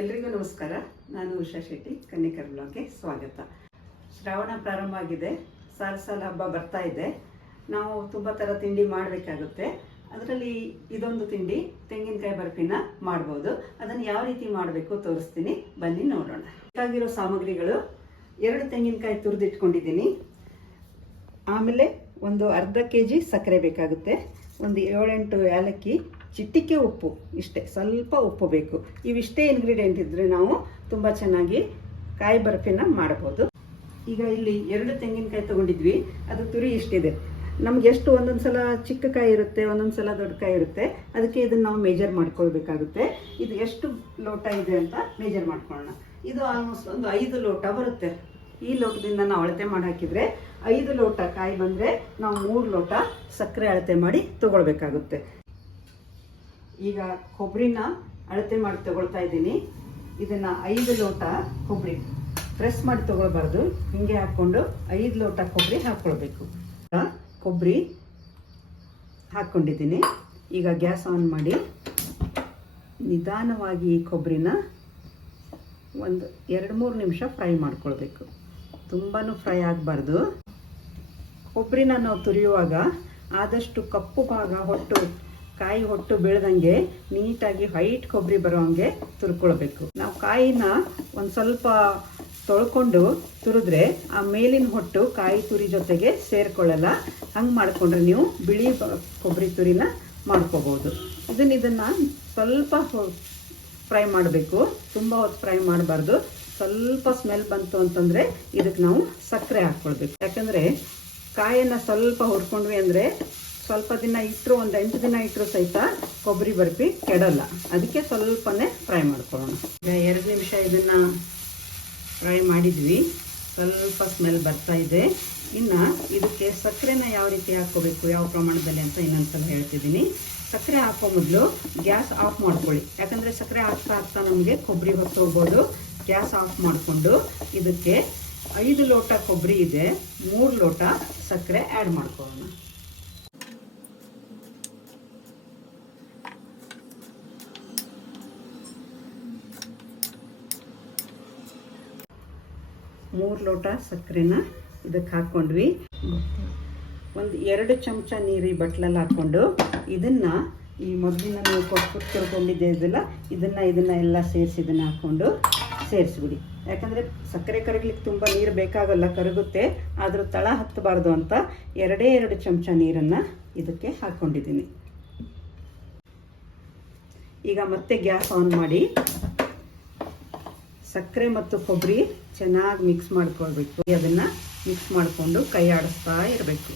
ಎಲ್ರಿಗೂ ನಮಸ್ಕಾರ. ನಾನು ಉಷಾ ಶೆಟ್ಟಿ, ಕನ್ನಿಕರ್ ಬ್ಲಾಗ್ಗೆ ಸ್ವಾಗತ. ಶ್ರಾವಣ ಪ್ರಾರಂಭ ಆಗಿದೆ. ಸಾಲ ಸಾಲ ಹಬ್ಬ ಬರ್ತಾ ಇದೆ. ನಾವು ತುಂಬ ಥರ ತಿಂಡಿ ಮಾಡಬೇಕಾಗುತ್ತೆ. ಅದರಲ್ಲಿ ಇದೊಂದು ತಿಂಡಿ, ತೆಂಗಿನಕಾಯಿ ಬರ್ಫಿನ ಮಾಡ್ಬೋದು. ಅದನ್ನು ಯಾವ ರೀತಿ ಮಾಡಬೇಕು ತೋರಿಸ್ತೀನಿ. ಬನ್ನಿ ನೋಡೋಣ. ಬೇಕಾಗಿರೋ ಸಾಮಗ್ರಿಗಳು, ಎರಡು ತೆಂಗಿನಕಾಯಿ ತುರಿದಿಟ್ಕೊಂಡಿದ್ದೀನಿ. ಆಮೇಲೆ ಒಂದು ಅರ್ಧ ಕೆ ಜಿ ಸಕ್ಕರೆ ಬೇಕಾಗುತ್ತೆ. ಒಂದು ಏಳೆಂಟು ಏಲಕ್ಕಿ ಚಿಟಿಕೆ ಉಪ್ಪು ಇಷ್ಟೇ, ಸ್ವಲ್ಪ ಉಪ್ಪು ಬೇಕು. ಇವಿಷ್ಟೇ ಇಂಗ್ರೀಡಿಯೆಂಟ್ ಇದ್ದರೆ ನಾವು ತುಂಬ ಚೆನ್ನಾಗಿ ಕಾಯಿ ಬರ್ಫಿನ ಮಾಡ್ಬೋದು. ಈಗ ಇಲ್ಲಿ ಎರಡು ತೆಂಗಿನಕಾಯಿ ತೊಗೊಂಡಿದ್ವಿ, ಅದು ತುರಿ ಇಷ್ಟಿದೆ. ನಮ್ಗೆ ಎಷ್ಟು ಒಂದೊಂದು ಸಲ ಚಿಕ್ಕ ಕಾಯಿ ಇರುತ್ತೆ, ಒಂದೊಂದು ಸಲ ದೊಡ್ಡ ಕಾಯಿ ಇರುತ್ತೆ, ಅದಕ್ಕೆ ಇದನ್ನು ನಾವು ಮೇಜರ್ ಮಾಡ್ಕೊಳ್ಬೇಕಾಗುತ್ತೆ. ಇದು ಎಷ್ಟು ಲೋಟ ಇದೆ ಅಂತ ಮೇಜರ್ ಮಾಡ್ಕೊಳ್ಳೋಣ. ಇದು ಆಲ್ಮೋಸ್ಟ್ ಒಂದು ಐದು ಲೋಟ ಬರುತ್ತೆ. ಈ ಲೋಟದಿಂದ ನಾವು ಅಳತೆ ಮಾಡಿ ಹಾಕಿದ್ರೆ ಐದು ಲೋಟ ಕಾಯಿ ಬಂದರೆ ನಾವು ಮೂರು ಲೋಟ ಸಕ್ಕರೆ ಅಳತೆ ಮಾಡಿ ತಗೊಳ್ಬೇಕಾಗುತ್ತೆ. ಈಗ ಕೊಬ್ಬರಿನ ಅಳತೆ ಮಾಡಿ ತಗೊಳ್ತಾ ಇದ್ದೀನಿ. ಇದನ್ನು ಐದು ಲೋಟ ಕೊಬ್ಬರಿ ಪ್ರೆಸ್ ಮಾಡಿ ತಗೊಳ್ಬಾರ್ದು. ಹಿಂಗೆ ಹಾಕ್ಕೊಂಡು ಐದು ಲೋಟ ಕೊಬ್ಬರಿ ಹಾಕ್ಕೊಳ್ಬೇಕು. ಕೊಬ್ಬರಿ ಹಾಕ್ಕೊಂಡಿದ್ದೀನಿ. ಈಗ ಗ್ಯಾಸ್ ಆನ್ ಮಾಡಿ ನಿಧಾನವಾಗಿ ಈ ಕೊಬ್ಬರಿನ ಒಂದು ಎರಡು ಮೂರು ನಿಮಿಷ ಫ್ರೈ ಮಾಡ್ಕೊಳ್ಬೇಕು. ತುಂಬಾ ಫ್ರೈ ಆಗಬಾರ್ದು. ಕೊಬ್ಬರಿನ ನಾವು ತುರಿಯುವಾಗ ಆದಷ್ಟು ಕಪ್ಪು ಭಾಗ ಹೊಟ್ಟು ಕಾಯಿ ಹೊಟ್ಟು ಬೆಳೆದಂಗೆ ನೀಟಾಗಿ ವೈಟ್ ಕೊಬ್ಬರಿ ಬರೋ ಹಂಗೆ ತುರ್ಕೊಳ್ಬೇಕು. ನಾವು ಕಾಯಿನ ಒಂದು ಸ್ವಲ್ಪ ತೊಳ್ಕೊಂಡು ತುರಿದ್ರೆ ಆ ಮೇಲಿನ ಹೊಟ್ಟು ಕಾಯಿ ತುರಿ ಜೊತೆಗೆ ಸೇರ್ಕೊಳ್ಳಲ್ಲ. ಹಂಗೆ ಮಾಡಿಕೊಂಡ್ರೆ ನೀವು ಬಿಳಿ ಕೊಬ್ಬರಿ ತುರಿನ ಮಾಡ್ಕೋಬೋದು. ಇದನ್ನ ಇದನ್ನು ಸ್ವಲ್ಪ ಫ್ರೈ ಮಾಡಬೇಕು. ತುಂಬ ಹೊತ್ತು ಫ್ರೈ ಮಾಡಬಾರ್ದು. ಸ್ವಲ್ಪ ಸ್ಮೆಲ್ ಬಂತು ಅಂತಂದರೆ ಇದಕ್ಕೆ ನಾವು ಸಕ್ಕರೆ ಹಾಕ್ಕೊಳ್ಬೇಕು. ಯಾಕಂದರೆ ಕಾಯನ್ನು ಸ್ವಲ್ಪ ಹುರ್ಕೊಂಡ್ವಿ ಅಂದರೆ ಸ್ವಲ್ಪ ದಿನ ಇಟ್ಟರು ಒಂದು ಎಂಟು ದಿನ ಇಟ್ಟರು ಸಹಿತ ಕೊಬ್ಬರಿ ಬರ್ಪಿ ಕೆಡಲ್ಲ. ಅದಕ್ಕೆ ಸ್ವಲ್ಪನೇ ಫ್ರೈ ಮಾಡ್ಕೊಳ್ಳೋಣ. ಈಗ ಎರಡು ನಿಮಿಷ ಇದನ್ನು ಫ್ರೈ ಮಾಡಿದ್ವಿ. ಸ್ವಲ್ಪ ಸ್ಮೆಲ್ ಬರ್ತಾ ಇದೆ. ಇನ್ನು ಇದಕ್ಕೆ ಸಕ್ಕರೆನ ಯಾವ ರೀತಿ ಹಾಕ್ಕೋಬೇಕು, ಯಾವ ಪ್ರಮಾಣದಲ್ಲಿ ಅಂತ ಇನ್ನೊಂದ್ಸಲ ಹೇಳ್ತಿದ್ದೀನಿ. ಸಕ್ಕರೆ ಹಾಕೋ ಮೊದಲು ಗ್ಯಾಸ್ ಆಫ್ ಮಾಡ್ಕೊಳ್ಳಿ. ಯಾಕಂದರೆ ಸಕ್ಕರೆ ಹಾಕ್ತಾ ಹಾಕ್ತಾ ನಮಗೆ ಕೊಬ್ಬರಿ ಹೊತ್ತೋಗ್ಬೋದು ಗ್ಯಾಸ್ ಆಫ್ ಮಾಡಿಕೊಂಡು ಇದಕ್ಕೆ ಐದು ಲೋಟ ಕೊಬ್ಬರಿ ಇದೆ. ಮೂರು ಲೋಟ ಸಕ್ಕರೆ ಆ್ಯಡ್ ಮಾಡ್ಕೊಳ್ಳೋಣ. ಮೂರು ಲೋಟ ಸಕ್ಕರೆನ ಇದಕ್ಕೆ ಹಾಕ್ಕೊಂಡ್ವಿ. ಒಂದು ಎರಡು ಚಮಚ ನೀರು ಈ ಬಟ್ಲಲ್ಲಿ ಹಾಕ್ಕೊಂಡು ಇದನ್ನು ಈ ಮೊದಲಿನ ನೀವು ಕೊಟ್ಟು ತಿಳ್ಕೊಂಡಿದ್ದೆ ಇದೆಲ್ಲ, ಇದನ್ನು ಇದನ್ನು ಎಲ್ಲ ಸೇರಿಸಿ ಇದನ್ನು ಹಾಕ್ಕೊಂಡು ಸೇರಿಸ್ಬಿಡಿ. ಯಾಕಂದರೆ ಸಕ್ಕರೆ ಕರಗಲಿಕ್ಕೆ ತುಂಬ ನೀರು ಬೇಕಾಗಲ್ಲ, ಕರಗುತ್ತೆ, ಆದರೂ ತಳ ಹತ್ತಬಾರ್ದು ಅಂತ ಎರಡೇ ಎರಡು ಚಮಚ ನೀರನ್ನು ಇದಕ್ಕೆ ಹಾಕ್ಕೊಂಡಿದ್ದೀನಿ. ಈಗ ಮತ್ತೆ ಗ್ಯಾಸ್ ಆನ್ ಮಾಡಿ. ಸಕ್ಕರೆ ಮತ್ತು ಕೊಬ್ಬರಿ ಚೆನ್ನಾಗಿ ಮಿಕ್ಸ್ ಮಾಡ್ಕೊಳ್ಬೇಕು. ಅದನ್ನು ಮಿಕ್ಸ್ ಮಾಡಿಕೊಂಡು ಕೈ ಆಡಿಸ್ತಾ ಇರಬೇಕು.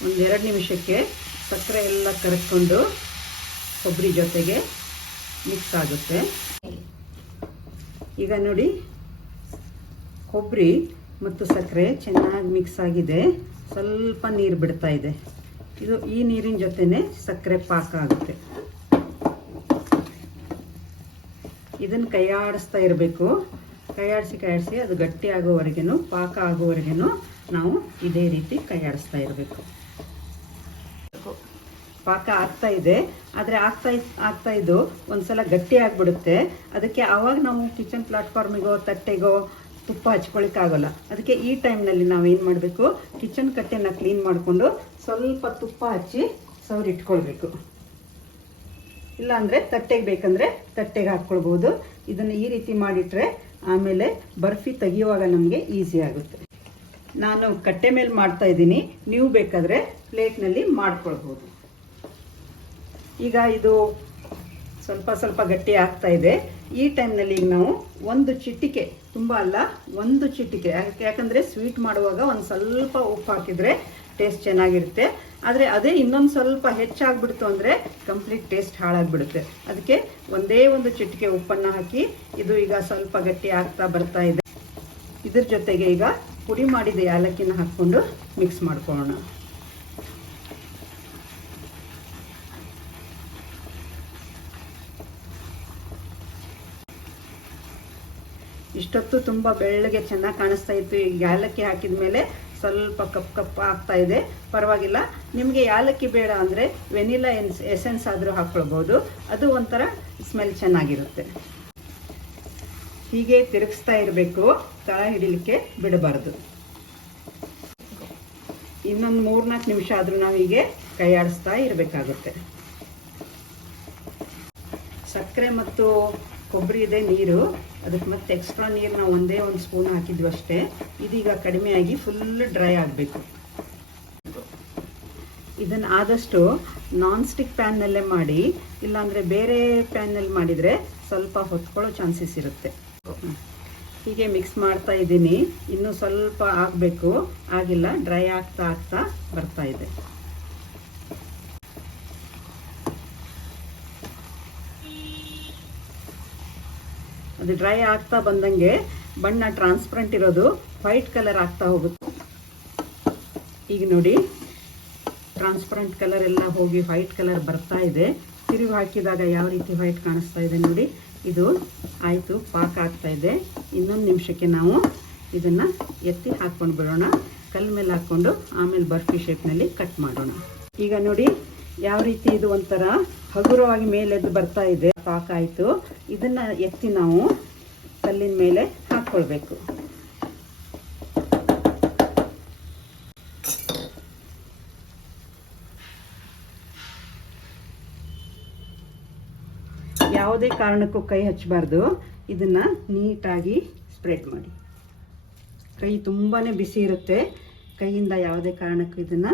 ಒಂದೆರಡು ನಿಮಿಷಕ್ಕೆ ಸಕ್ಕರೆ ಎಲ್ಲ ಕರೆಕ್ಕೊಂಡು ಕೊಬ್ಬರಿ ಜೊತೆಗೆ ಮಿಕ್ಸ್ ಆಗುತ್ತೆ. ಈಗ ನೋಡಿ ಕೊಬ್ಬರಿ ಮತ್ತು ಸಕ್ಕರೆ ಚೆನ್ನಾಗಿ ಮಿಕ್ಸ್ ಆಗಿದೆ. ಸ್ವಲ್ಪ ನೀರು ಬಿಡ್ತಾ ಇದೆ. ಇದು ಈ ನೀರಿನ ಜೊತೆನೆ ಸಕ್ಕರೆ ಪಾಕ ಆಗುತ್ತೆ. ಇದನ್ನು ಕೈಯಾಡಿಸ್ತಾ ಇರಬೇಕು. ಕೈಯಾಡಿಸಿ ಕೈಯಾಡಿಸಿ ಅದು ಗಟ್ಟಿ ಆಗೋವರೆಗೂ ಪಾಕ ಆಗೋವರೆಗೂ ನಾವು ಇದೇ ರೀತಿ ಕೈಯಾಡಿಸ್ತಾ ಇರಬೇಕು. ಪಾಕ ಆಗ್ತಾ ಇದೆ. ಆದರೆ ಆಗ್ತಾ ಆಗ್ತಾ ಇದ್ದು ಒಂದ್ಸಲ ಗಟ್ಟಿ ಆಗಿಬಿಡುತ್ತೆ. ಅದಕ್ಕೆ ಆವಾಗ ನಾವು ಕಿಚನ್ ಪ್ಲಾಟ್ಫಾರ್ಮಿಗೋ ತಟ್ಟೆಗೋ ತುಪ್ಪ ಹಚ್ಕೊಳ್ಳಿಕ್ಕಾಗಲ್ಲ ಅದಕ್ಕೆ ಈ ಟೈಮ್ನಲ್ಲಿ ನಾವೇನು ಮಾಡಬೇಕು? ಕಿಚನ್ ಕಟ್ಟೆನ ಕ್ಲೀನ್ ಮಾಡಿಕೊಂಡು ಸ್ವಲ್ಪ ತುಪ್ಪ ಹಚ್ಚಿ ಸವರಿಟ್ಕೊಳ್ಬೇಕು ಇಲ್ಲಾಂದರೆ ತಟ್ಟೆಗೆ ಬೇಕಂದರೆ ತಟ್ಟೆಗೆ ಹಾಕ್ಕೊಳ್ಬೋದು. ಇದನ್ನು ಈ ರೀತಿ ಮಾಡಿಟ್ರೆ ಆಮೇಲೆ ಬರ್ಫಿ ತೆಗಿಯುವಾಗ ನಮಗೆ ಈಸಿ ಆಗುತ್ತೆ. ನಾನು ಕಟ್ಟೆ ಮೇಲೆ ಮಾಡ್ತಾ ಇದ್ದೀನಿ. ನೀವು ಬೇಕಾದರೆ ಪ್ಲೇಟ್ನಲ್ಲಿ ಮಾಡ್ಕೊಳ್ಬೋದು. ಈಗ ಇದು ಸ್ವಲ್ಪ ಸ್ವಲ್ಪ ಗಟ್ಟಿ ಆಗ್ತಾ ಇದೆ. ಈ ಟೈಮ್ನಲ್ಲಿ ಈಗ ನಾವು ಒಂದು ಚಿಟಿಕೆ ತುಂಬ ಅಲ್ಲ, ಒಂದು ಚಿಟಿಕೆ. ಯಾಕೆ ಯಾಕಂದರೆ ಸ್ವೀಟ್ ಮಾಡುವಾಗ ಒಂದು ಸ್ವಲ್ಪ ಉಪ್ಪು ಹಾಕಿದರೆ ಟೇಸ್ಟ್ ಚೆನ್ನಾಗಿರುತ್ತೆ. ಆದರೆ ಅದೇ ಇನ್ನೊಂದು ಸ್ವಲ್ಪ ಹೆಚ್ಚಾಗ್ಬಿಡ್ತು ಅಂದರೆ ಕಂಪ್ಲೀಟ್ ಟೇಸ್ಟ್ ಹಾಳಾಗ್ಬಿಡುತ್ತೆ. ಅದಕ್ಕೆ ಒಂದೇ ಒಂದು ಚಿಟಿಕೆ ಉಪ್ಪನ್ನು ಹಾಕಿ ಇದು ಈಗ ಸ್ವಲ್ಪ ಗಟ್ಟಿ ಆಗ್ತಾ ಬರ್ತಾ ಇದೆ. ಇದ್ರ ಜೊತೆಗೆ ಈಗ ಪುಡಿ ಮಾಡಿದ ಏಲಕ್ಕಿನ ಹಾಕ್ಕೊಂಡು ಮಿಕ್ಸ್ ಮಾಡ್ಕೊಳ್ಳೋಣ. ಇಷ್ಟೊತ್ತು ತುಂಬ ಬೆಳ್ಳಗೆ ಚೆನ್ನಾಗಿ ಕಾಣಿಸ್ತಾ ಇತ್ತು. ಈಗ ಯಾಲಕ್ಕಿ ಹಾಕಿದ ಮೇಲೆ ಸ್ವಲ್ಪ ಕಪ್ ಕಪ್ ಆಗ್ತಾ ಇದೆ. ಪರವಾಗಿಲ್ಲ. ನಿಮಗೆ ಯಾಲಕ್ಕಿ ಬೇಡ ಅಂದರೆ ವೆನಿಲಾ ಎನ್ಸ್ ಎಸೆನ್ಸ್ ಆದರೂ ಹಾಕ್ಕೊಳ್ಬೋದು ಅದು ಒಂಥರ ಸ್ಮೆಲ್ ಚೆನ್ನಾಗಿರುತ್ತೆ. ಹೀಗೆ ತಿರುಗಿಸ್ತಾ ಇರಬೇಕು. ತಳ ಹಿಡಿಲಿಕ್ಕೆ ಬಿಡಬಾರ್ದು. ಇನ್ನೊಂದು ಮೂರ್ನಾಲ್ಕು ನಿಮಿಷ ಆದರೂ ನಾವು ಹೀಗೆ ಕೈಯಾಡಿಸ್ತಾ ಇರಬೇಕಾಗುತ್ತೆ. ಸಕ್ಕರೆ ಮತ್ತು ಕೊಬ್ಬರಿ ಇದೆ, ನೀರು. ಅದಕ್ಕೆ ಮತ್ತೆ ಎಕ್ಸ್ಟ್ರಾ ನೀರು ನಾವು ಒಂದೇ ಒಂದು ಸ್ಪೂನ್ ಹಾಕಿದ್ವಿ ಅಷ್ಟೇ. ಇದೀಗ ಕಡಿಮೆ ಆಗಿ ಫುಲ್ ಡ್ರೈ ಆಗಬೇಕು. ಇದನ್ನು ಆದಷ್ಟು ನಾನ್ ಸ್ಟಿಕ್ ಪ್ಯಾನ್ನಲ್ಲೇ ಮಾಡಿ, ಇಲ್ಲಾಂದರೆ ಬೇರೆ ಪ್ಯಾನ್ನಲ್ಲಿ ಮಾಡಿದರೆ ಸ್ವಲ್ಪ ಹೊತ್ಕೊಳ್ಳೋ ಚಾನ್ಸಸ್ ಇರುತ್ತೆ. ಹೀಗೆ ಮಿಕ್ಸ್ ಮಾಡ್ತಾ ಇದ್ದೀನಿ. ಇನ್ನೂ ಸ್ವಲ್ಪ ಆಗಬೇಕು. ಆಗಿಲ್ಲ ಡ್ರೈ ಆಗ್ತಾ ಆಗ್ತಾ ಬರ್ತಾ ಇದೆ. ಅದು ಡ್ರೈ ಆಗ್ತಾ ಬಂದಂಗೆ ಬಣ್ಣ ಟ್ರಾನ್ಸ್ಪರೆಂಟ್ ಇರೋದು ವೈಟ್ ಕಲರ್ ಆಗ್ತಾ ಹೋಗುತ್ತೆ. ಈಗ ನೋಡಿ ಟ್ರಾನ್ಸ್ಪರೆಂಟ್ ಕಲರ್ ಎಲ್ಲ ಹೋಗಿ ವೈಟ್ ಕಲರ್ ಬರ್ತಾ ಇದೆ. ತಿರುವಿ ಹಾಕಿದಾಗ ಯಾವ ರೀತಿ ವೈಟ್ ಕಾಣಿಸ್ತಾ ಇದೆ ನೋಡಿ, ಇದು ಆಯಿತು, ಪಾಕ ಆಗ್ತಾ ಇದೆ. ಇನ್ನೊಂದು ನಿಮಿಷಕ್ಕೆ ನಾವು ಇದನ್ನು ಎತ್ತಿ ಹಾಕ್ಕೊಂಡು ಬಿಡೋಣ ಕಲ್ ಮೇಲೆ ಹಾಕ್ಕೊಂಡು ಆಮೇಲೆ ಬರ್ಫಿ ಶೇಪ್ನಲ್ಲಿ ಕಟ್ ಮಾಡೋಣ. ಈಗ ನೋಡಿ, ಯಾವ ರೀತಿ ಇದು ಒಂಥರ ಹಗುರವಾಗಿ ಮೇಲೆದ್ದು ಬರ್ತಾ ಇದೆ. ಪಾಕ ಆಯಿತು ಇದನ್ನು ಎತ್ತಿ ನಾವು ಕಲ್ಲಿನ ಮೇಲೆ ಹಾಕ್ಕೊಳ್ಬೇಕು ಯಾವುದೇ ಕಾರಣಕ್ಕೂ ಕೈ ಹಚ್ಚಬಾರ್ದು. ಇದನ್ನು ನೀಟಾಗಿ ಸ್ಪ್ರೆಡ್ ಮಾಡಿ. ಕೈ ತುಂಬಾ ಬಿಸಿ ಇರುತ್ತೆ. ಕೈಯಿಂದ ಯಾವುದೇ ಕಾರಣಕ್ಕೂ ಇದನ್ನು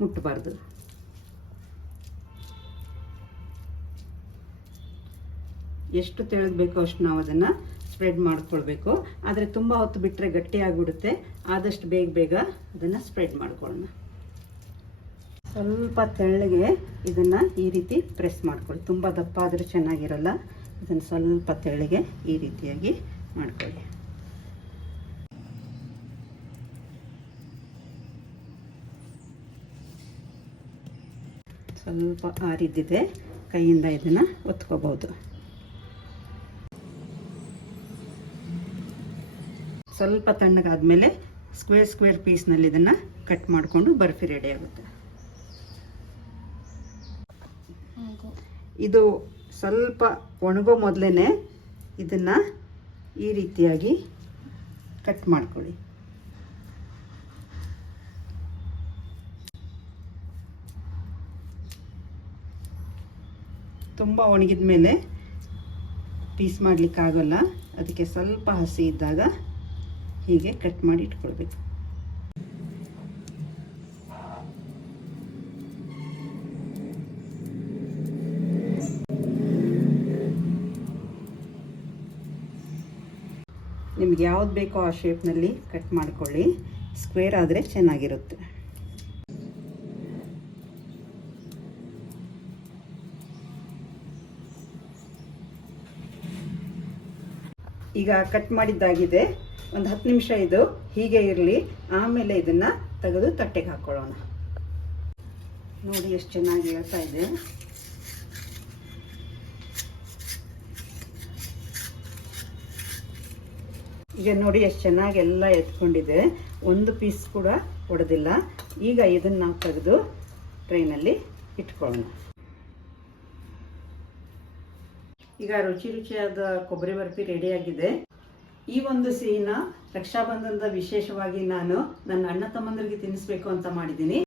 ಮುಟ್ಟಬಾರ್ದು. ಎಷ್ಟು ತೆಳಗಬೇಕೋ ಅಷ್ಟು ನಾವು ಅದನ್ನು ಸ್ಪ್ರೆಡ್ ಮಾಡ್ಕೊಳ್ಬೇಕು. ಆದರೆ ತುಂಬ ಹೊತ್ತು ಬಿಟ್ಟರೆ ಗಟ್ಟಿ ಆಗಿಬಿಡುತ್ತೆ. ಆದಷ್ಟು ಬೇಗ ಬೇಗ ಅದನ್ನು ಸ್ಪ್ರೆಡ್ ಮಾಡ್ಕೊಳ್ಳೋಣ. ಸ್ವಲ್ಪ ತೆಳ್ಳಗೆ ಇದನ್ನು ಈ ರೀತಿ ಪ್ರೆಸ್ ಮಾಡ್ಕೊಳ್ಳಿ. ತುಂಬ ದಪ್ಪ ಆದರೂ ಚೆನ್ನಾಗಿರಲ್ಲ. ಇದನ್ನು ಸ್ವಲ್ಪ ತೆಳ್ಳಗೆ ಈ ರೀತಿಯಾಗಿ ಮಾಡ್ಕೊಳ್ಳಿ. ಸ್ವಲ್ಪ ಆರಿದ್ದಿದೆ. ಕೈಯಿಂದ ಇದನ್ನು ಒತ್ಕೋಬಹುದು ಸ್ವಲ್ಪ ತಣ್ಣಗಾದ್ಮೇಲೆ ಸ್ಕ್ವೇರ್ ಸ್ಕ್ವೇರ್ ಪೀಸ್ನಲ್ಲಿ ಇದನ್ನು ಕಟ್ ಮಾಡಿಕೊಂಡು ಬರ್ಫಿ ರೆಡಿ ಆಗುತ್ತೆ. ಇದು ಸ್ವಲ್ಪ ಒಣಗೋ ಮೊದಲೇ ಇದನ್ನು ಈ ರೀತಿಯಾಗಿ ಕಟ್ ಮಾಡ್ಕೊಳ್ಳಿ. ತುಂಬ ಒಣಗಿದ ಮೇಲೆ ಪೀಸ್ ಮಾಡಲಿಕ್ಕಾಗಲ್ಲ. ಅದಕ್ಕೆ ಸ್ವಲ್ಪ ಹಸಿ ಇದ್ದಾಗ ಹೀಗೆ ಕಟ್ ಮಾಡಿ ಇಟ್ಕೊಳ್ಬೇಕು. ನಿಮ್ಗೆ ಯಾವ್ದು ಬೇಕೋ ಆ ಶೇಪ್ನಲ್ಲಿ ಕಟ್ ಮಾಡ್ಕೊಳ್ಳಿ. ಸ್ಕ್ವೇರ್ ಆದರೆ ಚೆನ್ನಾಗಿರುತ್ತೆ. ಈಗ ಕಟ್ ಮಾಡಿದ್ದಾಗಿದೆ. ಒಂದು ಹತ್ತು ನಿಮಿಷ ಇದು. ಹೀಗೆ ಇರಲಿ. ಆಮೇಲೆ ಇದನ್ನು ತೆಗೆದು ತಟ್ಟೆಗೆ ಹಾಕ್ಕೊಳ್ಳೋಣ ನೋಡಿ ಎಷ್ಟು ಚೆನ್ನಾಗಿ ಹೇಳ್ತಾ ಇದೆ. ಈಗ ನೋಡಿ ಎಷ್ಟು ಚೆನ್ನಾಗಿ ಎಲ್ಲ ಎತ್ಕೊಂಡಿದೆ. ಒಂದು ಪೀಸ್ ಕೂಡ ಒಡೆದಿಲ್ಲ. ಈಗ ಇದನ್ನು ನಾವು ತೆಗೆದು ಟ್ರೈನಲ್ಲಿ ಇಟ್ಕೊಳ್ಳೋಣ. ಈಗ ರುಚಿ ರುಚಿಯಾದ ಕೊಬ್ಬರಿ ಬರ್ಫಿ ರೆಡಿಯಾಗಿದೆ ಈ ಒಂದು ಸಿಹಿನ ರಕ್ಷಾಬಂಧನದ ವಿಶೇಷವಾಗಿ ನಾನು ನನ್ನ ಅಣ್ಣ ತಮ್ಮಂದ್ರಿಗೆ ತಿನ್ನಿಸ್ಬೇಕು ಅಂತ ಮಾಡಿದ್ದೀನಿ.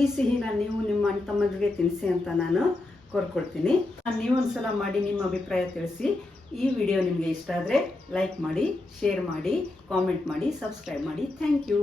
ಈ ಸಿಹಿನ ನೀವು ನಿಮ್ಮ ಅಣ್ಣ ತಮ್ಮಂದ್ರಿಗೆ ತಿನ್ನಿಸಿ ಅಂತ ನಾನು ಕೋರ್ಕೊಳ್ತೀನಿ. ನೀವು ಒಂದ್ಸಲ ಮಾಡಿ ನಿಮ್ಮ ಅಭಿಪ್ರಾಯ ತಿಳಿಸಿ. ಈ ವಿಡಿಯೋ ನಿಮಗೆ ಇಷ್ಟ ಆದರೆ ಲೈಕ್ ಮಾಡಿ ಶೇರ್ ಮಾಡಿ ಕಾಮೆಂಟ್ ಮಾಡಿ ಸಬ್ಸ್ಕ್ರೈಬ್ ಮಾಡಿ. Thank you